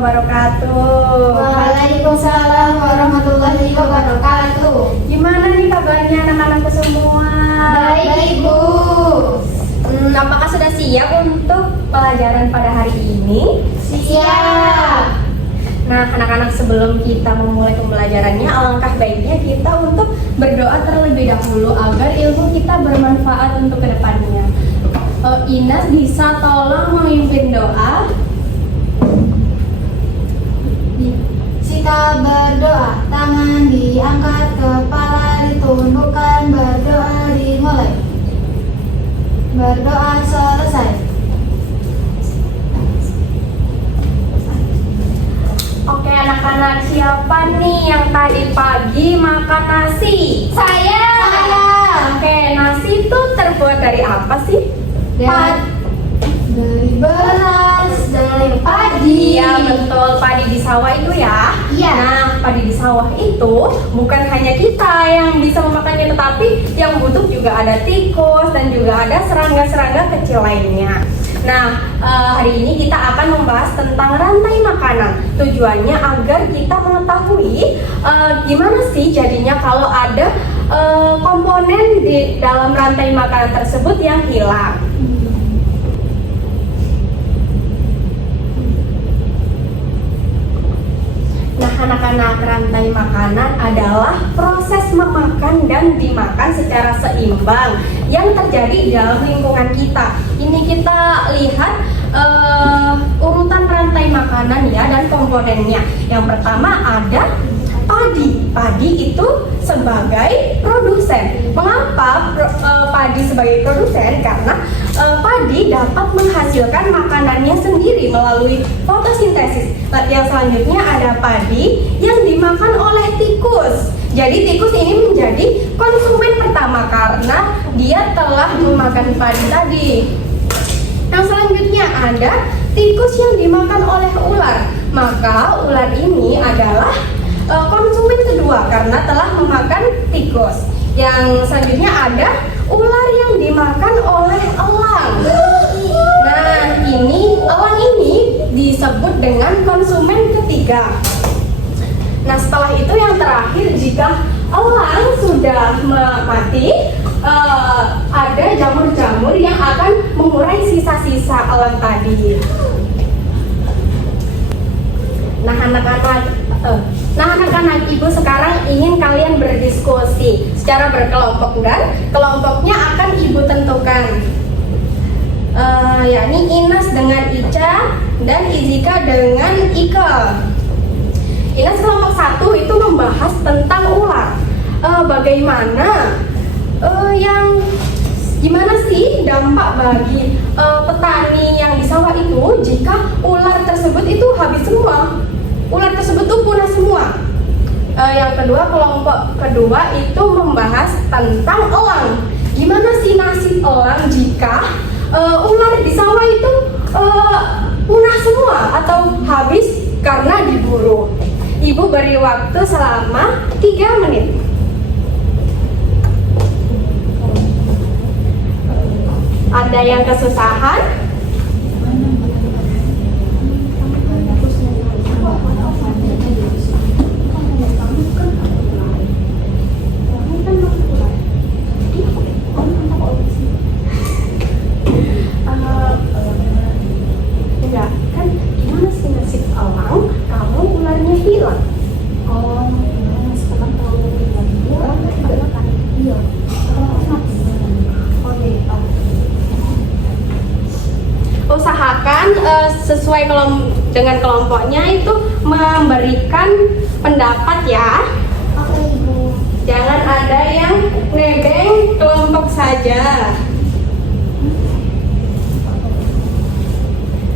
wabarakatuh. Waalaikumsalam warahmatullahi wabarakatuh. Gimana nih kabarnya anak-anakku semua? Baik, Bu. Apakah sudah siap untuk pelajaran pada hari ini? Siap. Nah, anak-anak, sebelum kita memulai pembelajarannya, alangkah baiknya kita untuk berdoa terlebih dahulu agar ilmu kita bermanfaat untuk kedepannya. Ines bisa tolong memimpin doa? Kita berdoa, tangan diangkat, kepala ditundukkan, berdoa dimulai. Berdoa selesai. Oke anak-anak, siapa nih yang tadi pagi makan nasi? Saya. Oke, nasi itu terbuat dari apa sih? Dari beras, dari padi. Iya betul, padi di sawah itu ya. Iya. Nah, padi di sawah itu bukan hanya kita yang bisa memakannya, tetapi yang butuh juga ada tikus dan juga ada serangga-serangga kecil lainnya. Nah, hari ini kita akan membahas tentang rantai makanan. Tujuannya agar kita mengetahui gimana sih jadinya kalau ada komponen di dalam rantai makanan tersebut yang hilang. Nah, anak-anak, rantai makanan adalah proses memakan dan dimakan secara seimbang yang terjadi di dalam lingkungan kita. Ini kita lihat urutan rantai makanan ya dan komponennya. Yang pertama ada padi. Padi itu sebagai produsen. Mengapa padi sebagai produsen? Karena padi dapat menghasilkan makanannya sendiri melalui fotosintesis. Yang selanjutnya ada padi yang dimakan oleh tikus. Jadi tikus ini menjadi konsumen pertama karena dia telah memakan padi tadi. Yang selanjutnya ada tikus yang dimakan oleh ular. Maka ular ini adalah konsumen kedua karena telah memakan tikus. Yang selanjutnya ada ular yang dimakan oleh elang. Nah, elang ini disebut dengan konsumen ketiga. Nah, setelah itu yang terakhir, jika elang sudah mati, ada jamur-jamur yang akan mengurai sisa-sisa elang tadi. Nah, anak-anak, Ibu sekarang ingin kalian berdiskusi secara berkelompok dan kelompoknya akan Ibu tentukan. Yakni Ines dengan Ica dan Izika dengan Ika. Ines kelompok 1 itu membahas tentang ular. Gimana sih dampak bagi petani yang di sawah itu jika ular tersebut itu habis semua? Ular tersebut tuh punah semua. Yang kedua, kelompok kedua itu membahas tentang elang. Gimana sih nasib elang jika ular di sawah itu punah semua atau habis karena diburu? Ibu beri waktu selama 3 menit. Ada yang kesusahan? Enggak, kan gimana sih nasib elang kalau ularnya hilang? Sekarang tahu hilang tidak makan. Iya. Usahakan sesuai dengan kelompoknya itu memberikan pendapat ya. Oke, Ibu. Jangan ada yang nebeng kelompok saja.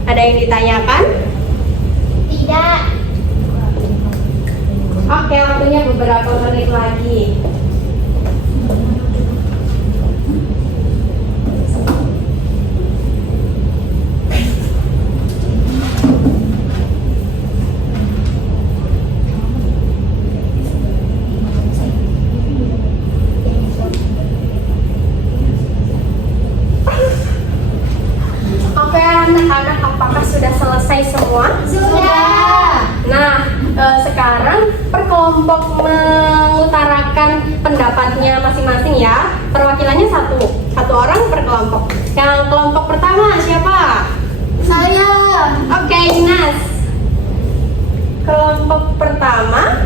Ada yang ditanyakan? Tidak. Oke, waktunya beberapa menit lagi. Oke anak-anak, apakah sudah selesai semua? Sudah. Nah, sekarang per kelompok mengutarakan pendapatnya masing-masing ya. Perwakilannya satu orang per kelompok. Yang kelompok pertama siapa? Saya. Oke, Inas. Kelompok pertama,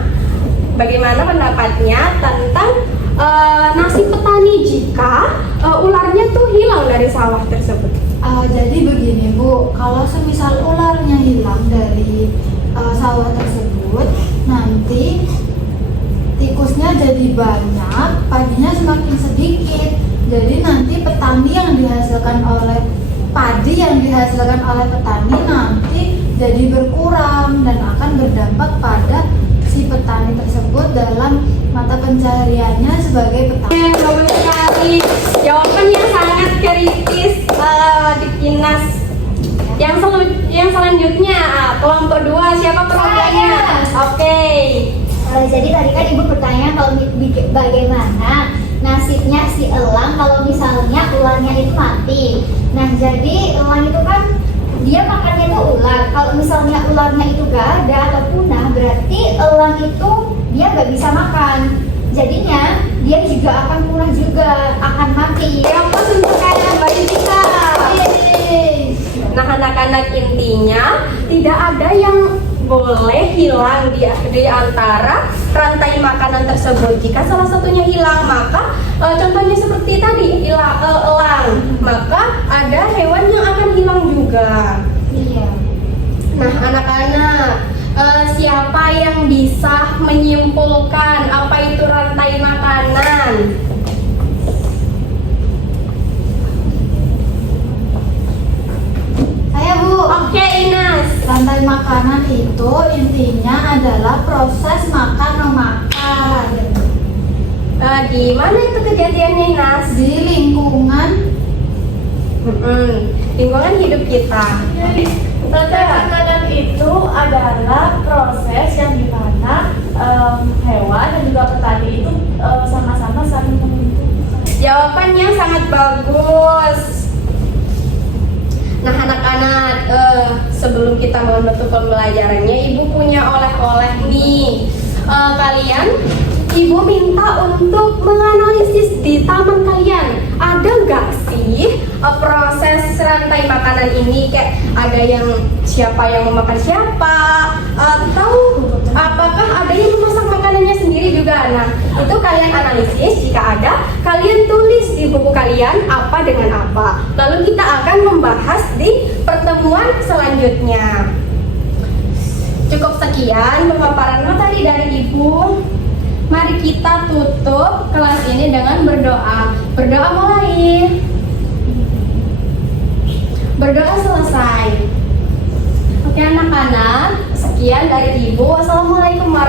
bagaimana pendapatnya tentang nasib petani jika ularnya tuh hilang dari sawah tersebut? Jadi begini Bu, kalau semisal ularnya hilang dari sawah tersebut, nanti tikusnya jadi banyak, padinya semakin sedikit. Jadi nanti padi yang dihasilkan oleh petani nanti jadi berkurang dan akan berdampak pada si petani tersebut dalam mata pencahariannya sebagai petani. Bagus sekali. Jawabannya sangat kritis, Inas. Yang selanjutnya kelompok 2 siapa perwakilannya? Saya. Oke. Jadi tadi kan Ibu bertanya kalau bagaimana nasibnya si elang kalau misalnya ularnya itu mati. Nah, jadi elang itu kan dia makannya itu ular. Kalau misalnya ularnya itu gak ada atau punah, berarti elang itu dia gak bisa makan. Jadinya dia juga akan punah juga, akan mati. Apa untuk kalian Mbak Indika? Nah, anak-anak, intinya tidak ada yang boleh hilang di antara rantai makanan tersebut. Jika salah satunya hilang, maka contohnya seperti tadi elang, maka ada hewan yang akan hilang juga. Iya. Nah, anak-anak, siapa yang bisa menyimpulkan apa itu rantai makanan? Saya Bu. Oke, Inas. Rantai makanan itu intinya adalah proses makan memakan Di mana itu kejadiannya, Inas? di lingkungan. Lingkungan hidup kita. Rantai makanan itu adalah proses yang dimana hewan dan juga petani itu sama-sama saling menguntungkan. Jawabannya sangat bagus. Nah, anak-anak, sebelum kita menutup pembelajarannya, Ibu punya oleh-oleh nih. Ibu minta untuk menganalisis di taman kalian. Ada nggak sih proses rantai makanan ini? Kayak ada yang siapa yang memakan siapa, atau apakah ada yang memasak makanannya sendiri juga? Nah, itu kalian analisis. Jika ada, kalian tulis di buku kalian apa dengan apa. Lalu kita akan membahas di pertemuan selanjutnya. Cukup sekian pemaparan materi dari Ibu. Mari kita tutup kelas ini dengan berdoa. Berdoa mulai. Berdoa selesai. Oke anak-anak, sekian dari Ibu. Wassalamualaikum warahmatullahi wabarakatuh.